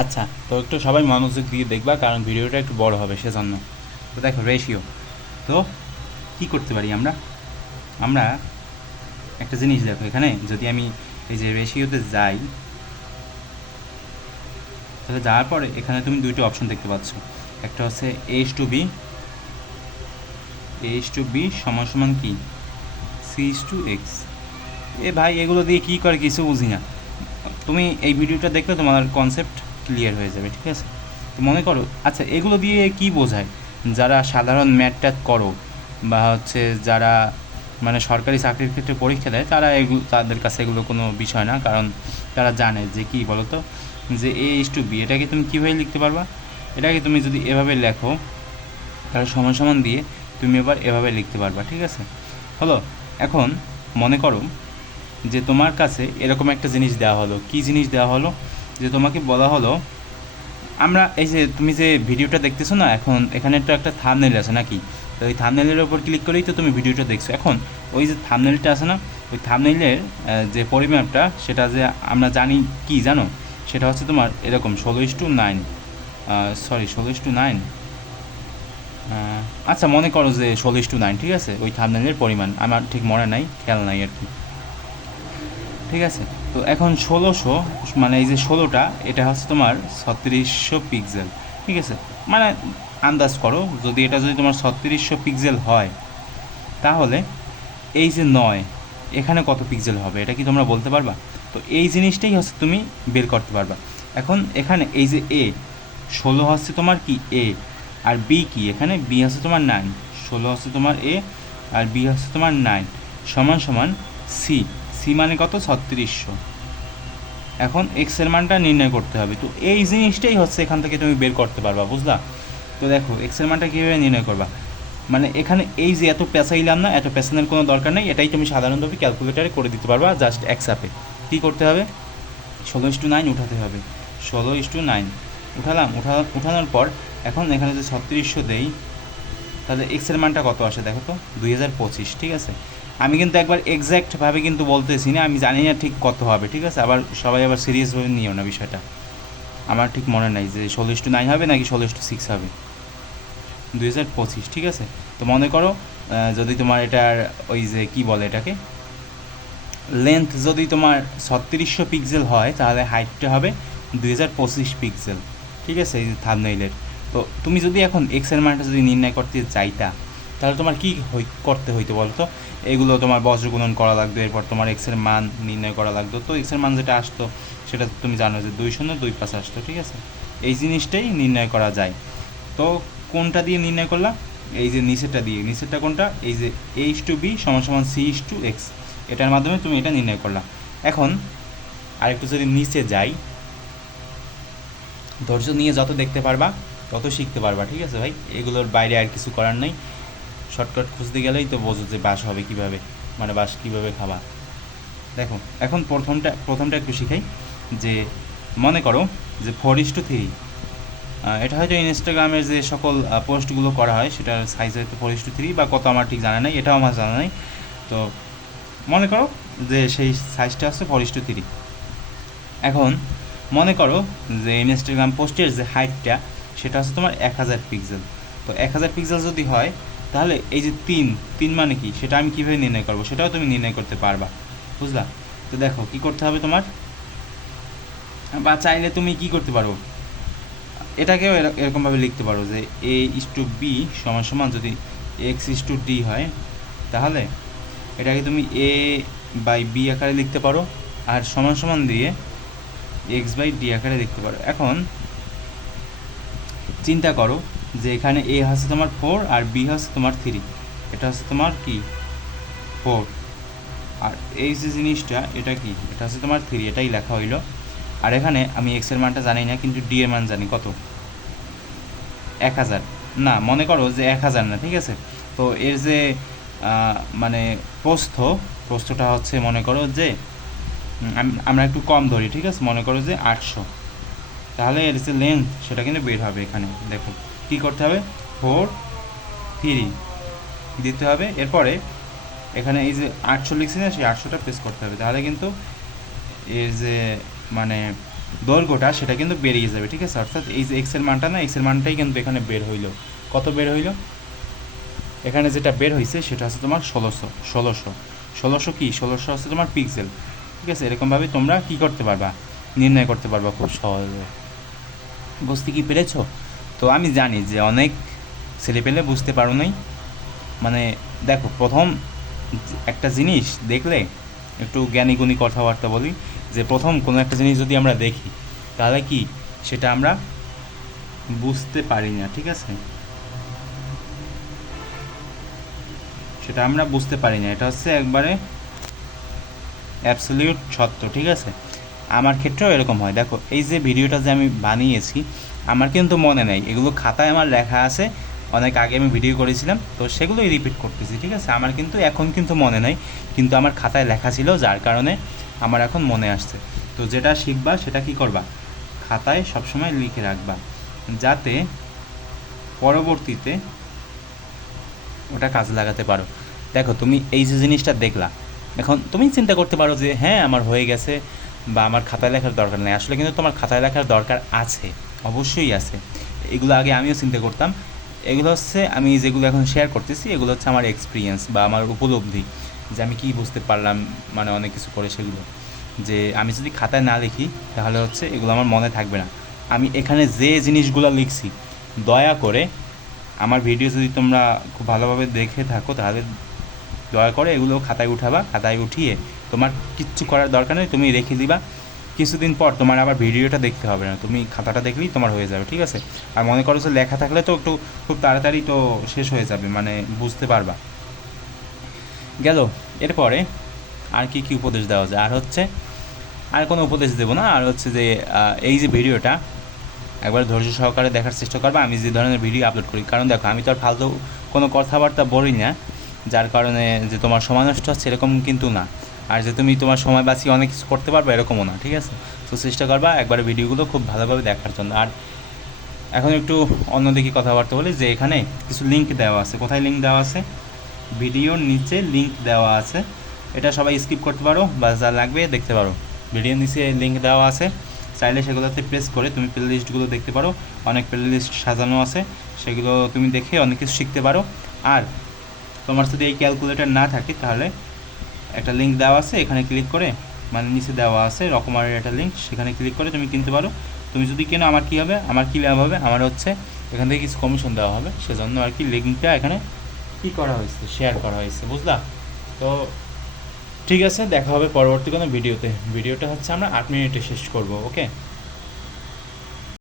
আচ্ছা তো একটু সবাই মনোযোগ দিয়ে দেখবা, কারণ ভিডিওটা একটু বড় হবে, সেজন্য। তো দেখো রেশিও তো কি করতে পারি আমরা? আমরা একটা জিনিস দেখো এখানে, যদি আমি এই যে রেশিওতে যাই, তাহলে যাওয়ার পরে এখানে তুমি দুইটা অপশন দেখতে পাচ্ছ। একটা হচ্ছে H two B H two B সমান সমান কি? সিএইচ টু এক্স এ ভাই, এগুলো দিয়ে কী করে কিছু বুঝি না। তুমি এই ভিডিওটা দেখলে তোমার কনসেপ্ট ক্লিয়ার হয়ে যাবে, ঠিক আছে? তো মনে করো আচ্ছা এগুলো দিয়ে কি বোঝায়? যারা সাধারণ ম্যাথ ট্যাথ করো বা হচ্ছে যারা মানে সরকারি চাকরির ক্ষেত্রে পরীক্ষা দেয়, তারা এগুলো তাদের কাছে এগুলো কোনো বিষয় না, কারণ তারা জানে যে কি বলো তো যে এ ইস টু বি এটাকে তুমি কীভাবে লিখতে পারবা? এটাকে তুমি যদি এভাবে লেখো, তাহলে সমান সমান দিয়ে তুমি এবার এভাবে লিখতে পারবা, ঠিক আছে? হলো, এখন মনে করো যে তোমার কাছে এরকম একটা জিনিস দেওয়া হলো। কি জিনিস দেওয়া হলো? যে তোমাকে বলা হলো, আমরা এই যে তুমি যে ভিডিওটা দেখতেছো না, এখন এখানে তো একটা থামনেল আছে নাকি? তো ওই থামনেলের ওপর ক্লিক করেই তো তুমি ভিডিওটা দেখছ। এখন ওই যে থামনেলটা আছে না, ওই থামনেলের যে পরিমাপটা, সেটা যে আমরা জানি কি জানো? সেটা হচ্ছে তোমার এরকম ষোলো টু নাইন সরি ষোলো টু নাইন আচ্ছা মনে করো যে ষোলো টু নাইন ঠিক আছে? ওই থামনেলের পরিমাণ, আমার ঠিক মনে নাই, খেয়াল নাই আর কি। ঠিক আছে? তো এখন ষোলোশো মানে এই যে ষোলোটা, এটা হচ্ছে তোমার ছত্রিশশো পিক্সেল ঠিক আছে? মানে আন্দাজ করো, যদি এটা যদি তোমার ছত্রিশশো পিক্সেল হয়, তাহলে এই যে নয়, এখানে কত পিক্সেল হবে, এটা কি তোমরা বলতে পারবা? তো এই জিনিসটাই হচ্ছে তুমি বের করতে পারবা। এখন এখানে এই যে এ ষোলো হচ্ছে তোমার কি এ আর বি কি? এখানে বি হচ্ছে তোমার নাইন ষোলো হচ্ছে তোমার এ আর বি হচ্ছে তোমার নাইন সমান সমান সি সি মানে কত? ছত্রিশশো। এখন এক্সের মানটা নির্ণয় করতে হবে। তো এই জিনিসটাই হচ্ছে এখান থেকে তুমি বের করতে পারবা, বুঝলা? তো দেখো এক্সের মানটা কীভাবে নির্ণয় করবা? মানে এখানে এই যে এত পেঁচাইলাম না, এত পেছানোর কোনো দরকার নেই, এটাই তুমি সাধারণভাবে ক্যালকুলেটারে করে দিতে পারবা জাস্ট এক্স অ্যাপে কী করতে হবে? ষোলো ইস টু নাইন উঠাতে হবে। ষোলো ইস টু নাইন। উঠালাম, উঠা, উঠানোর পর এখন এখানে যদি ছত্রিশশো দেই, তাহলে এক্সের মানটা কত আসে দেখো তো? দুই হাজার পঁচিশ, ঠিক আছে? আমি কিন্তু একবার এক্স্যাক্টভাবে কিন্তু বলতেছি না, আমি জানি না ঠিক কত হবে, ঠিক আছে? আবার সবাই আবার সিরিয়াসভাবে নিও না বিষয়টা। আমার ঠিক মনে নাই যে ষোলো টু নাইন হবে নাকি ষোলো টু সিক্স হবে। দুই হাজার পঁচিশ, ঠিক আছে? তো মনে করো যদি তোমার এটার ওই যে কি বলে এটাকে? লেন্থ যদি তোমার ছত্রিশশো পিক্সেল হয়, তাহলে হাইটটা হবে দুই হাজার পঁচিশ পিক্সেল ঠিক আছে? এই থামনেইলের তো তুমি যদি এখন এক্সের মানটা যদি নির্ণয় করতে চাইতা তাহলে তোমার কী করতে হইতো বলো তো? এগুলো তোমার বজ্রগুণন করা লাগতো, এরপর তোমার এক্সের মান নির্ণয় করা লাগতো। তো এক্সের মান যেটা আসতো, সেটা তুমি জানো যে দুই শূন্য, দুই পাঁচ আসতো, ঠিক আছে? এই জিনিসটাই নির্ণয় করা যায়। তো কোনটা দিয়ে নির্ণয় করলাম? এই যে নিচেরটা দিয়ে। নিচেরটা কোনটা? এই যে এইচ টু বি সমান সমান সি ইস টু এক্স এটার মাধ্যমে তুমি এটা নির্ণয় করলাম এখন আরেকটু যদি নিচে যাই, ধৈর্য নিয়ে যত দেখতে পারবা, তত শিখতে পারবা, ঠিক আছে ভাই? এগুলোর বাইরে আর কিছু করার নেই। শর্টকাট খুঁজতে গেলেই তো বোঝো যে বাস হবে কীভাবে মানে বাস কীভাবে খাবা। দেখো, এখন প্রথমটা প্রথমটা একটু শিখাই, যে মনে করো যে ফোর ইস টু থ্রি এটা হয়তো ইনস্টাগ্রামের যে সকল পোস্টগুলো করা হয়, সেটার সাইজ হয়তো ফোর ইস টু থ্রি বা কত আমার ঠিক জানা নেই, এটাও আমার জানা নেই। তো মনে করো যে সেই সাইজটা হচ্ছে ফোর ইস টু থ্রি এখন মনে করো যে ইনস্টাগ্রাম পোস্টের যে হাইটটা সেটা হচ্ছে তোমার এক হাজার পিক্সেল তো এক হাজার পিক্সেল যদি হয় তাহলে এই যে তিন তিন মানে কি? সেটা আমি কীভাবে নির্ণয় করব? সেটাও তুমি নির্ণয় করতে পারবা। বুঝলা? তো দেখো, কি করতে হবে তোমার? বা চাইলে তুমি কি করতে পারো? এটাকেও এরকমভাবে লিখতে পারো যে এ ইস টু বি সমান সমান যদি এক্স ইস টু ডি হয়, তাহলে এটাকে তুমি এ বাই বি আকারে লিখতে পারো আর সমান সমান দিয়ে এক্স বাই ডি আকারে লিখতে পারো। এখন চিন্তা করো যে এখানে এ হচ্ছে তোমার ফোর আর বি হচ্ছে তোমার থ্রি এটা হচ্ছে তোমার কি? ফোর আর এই যে জিনিসটা, এটা কি? এটা হচ্ছে তোমার থ্রি এটাই লেখা হইল। আর এখানে আমি এক্সের মানটা জানি না, কিন্তু ডি এর মান জানি। কত? এক হাজার। না, মনে করো যে এক হাজার না, ঠিক আছে? তো এর যে মানে প্রস্থ, প্রস্থটা হচ্ছে মনে করো যে আমরা একটু কম ধরি, ঠিক আছে? মনে করো যে আটশো। তাহলে এর যে লেন্থ সেটা কিন্তু বের হবে এখানে, দেখো। কী করতে হবে? ফোর থ্রি দিতে হবে। এরপরে এখানে এই যে আটশো লিখছি না, সেই আটশোটা প্রেস করতে হবে। তাহলে কিন্তু এর যে মানে দৈর্ঘ্যটা, সেটা কিন্তু বেরিয়ে যাবে। ঠিক আছে? অর্থাৎ এই যে এক্সের মানটা না এক্সের মানটাই কিন্তু এখানে বের হইল। কত বের হইল? এখানে যেটা বের হয়েছে সেটা হচ্ছে তোমার ষোলোশো। ষোলোশো। ষোলোশো কি? ষোলোশো হচ্ছে তোমার পিক্সেল ঠিক আছে? এরকমভাবে তোমরা কি করতে পারবা? নির্ণয় করতে পারবা খুব সহজে। বুঝতে কি পেরেছ? তো আমি জানি যে অনেক ছেলেপেলে বুঝতে পারো নাই। মানে দেখো, প্রথম একটা জিনিস দেখলে একটু জ্ঞানী গুণী কথাবার্তা বলি, যে প্রথম কোনো একটা জিনিস যদি আমরা দেখি, তাহলে কি সেটা আমরা বুঝতে পারি না, ঠিক আছে? সেটা আমরা বুঝতে পারি না। এটা হচ্ছে একবারে অ্যাবসলিউট সত্য, ঠিক আছে? আমার ক্ষেত্রেও এরকম হয়। দেখো, এই যে ভিডিওটা যে আমি বানিয়েছি, আমার কিন্তু মনে নেই। এগুলো খাতায় আমার লেখা আছে, অনেক আগে আমি ভিডিও করেছিলাম, তো সেগুলোই রিপিট করতেছি, ঠিক আছে? আমার কিন্তু এখন কিন্তু মনে নেই, কিন্তু আমার খাতায় লেখা ছিল, যার কারণে আমার এখন মনে আসছে। তো যেটা শিখবা, সেটা কি করবা? খাতায় সবসময় লিখে রাখবা, যাতে পরবর্তীতে ওটা কাজে লাগাতে পারো। দেখো, তুমি এই যে জিনিসটা দেখলা, এখন তুমি চিন্তা করতে পারো যে হ্যাঁ আমার হয়ে গেছে বা আমার খাতায় লেখার দরকার নেই। আসলে কিন্তু তোমার খাতায় লেখার দরকার আছে, অবশ্যই আছে। এগুলো আগে আমিও চিন্তা করতাম। এগুলো হচ্ছে আমি যেগুলো এখন শেয়ার করতেছি, এগুলো হচ্ছে আমার এক্সপিরিয়েন্স বা আমার উপলব্ধি যে আমি কী বুঝতে পারলাম মানে অনেক কিছু করে সেগুলো। যে আমি যদি খাতায় না লিখি, তাহলে হচ্ছে এগুলো আমার মনে থাকবে না। আমি এখানে যে জিনিসগুলো লিখছি, দয়া করে আমার ভিডিও যদি তোমরা খুব ভালোভাবে দেখে থাকো, তাহলে দয়া করে এগুলো খাতায় উঠাবা। খাতায় উঠিয়ে তোমার কিচ্ছু করার দরকার নেই তুমি রেখে দিবা। কিছুদিন পর তোমার আবার ভিডিওটা দেখতে হবে না, তুমি খাতাটা দেখলেই তোমার হয়ে যাবে, ঠিক আছে? আর মনে করো যে লেখা থাকলে তো একটু খুব তাড়াতাড়ি তো শেষ হয়ে যাবে মানে বুঝতে পারবা। গেল, এরপরে আর কি কি উপদেশ দেওয়া যায়? আর হচ্ছে, আর কোনো উপদেশ দেবো না, আর হচ্ছে যে এই যে ভিডিওটা, একবার ধৈর্য সহকারে দেখার চেষ্টা করবে, আমি যে ধরনের ভিডিও আপলোড করি। কারণ দেখো, আমি তো আর ফালতু কোনো কথাবার্তা বলি না, যার কারণে যে তোমার সময় নষ্ট হচ্ছে, এরকম কিন্তু না। আর যে তুমি তোমার সময় বাঁচিয়ে অনেক কিছু করতে পারবে, এরকমও না, ঠিক আছে? তো চেষ্টা করবা একবারে ভিডিওগুলো খুব ভালোভাবে দেখার জন্য। আর এখন একটু অন্যদিকে কথাবার্তা বলি, যে এখানে কিছু লিঙ্ক দেওয়া আছে। কোথায় লিঙ্ক দেওয়া আছে? ভিডিওর নিচে লিঙ্ক দেওয়া আছে। এটা সবাই স্কিপ করতে পারো, বা যা লাগবে দেখতে পারো। ভিডিওর নিচে লিঙ্ক দেওয়া আছে। চাইলে সেগুলোতে প্রেস করে তুমি প্লে লিস্টগুলো দেখতে পারো। অনেক প্লে লিস্ট সাজানো আছে, সেগুলো তুমি দেখে অনেক কিছু শিখতে পারো। আর তোমার যদি এই ক্যালকুলেটর না থাকে, তাহলে একটা লিঙ্ক দেওয়া আছে, এখানে ক্লিক করে মানে নিচে দেওয়া আছে, রকমারের একটা লিঙ্ক সেখানে ক্লিক করে তুমি কিনতে পারো। তুমি যদি কেনো আমার কী হবে, আমার কী লাভ হবে, আমার হচ্ছে এখান থেকে কিছু কমিশন দেওয়া হবে, সেজন্য আর কি লিঙ্কটা এখানে কী করা হয়েছে শেয়ার করা হয়েছে, বুঝলা? তো ঠিক আছে, দেখা হবে পরবর্তী কোনো ভিডিওতে ভিডিওটা হচ্ছে আমরা আট মিনিটে শেষ করব ওকে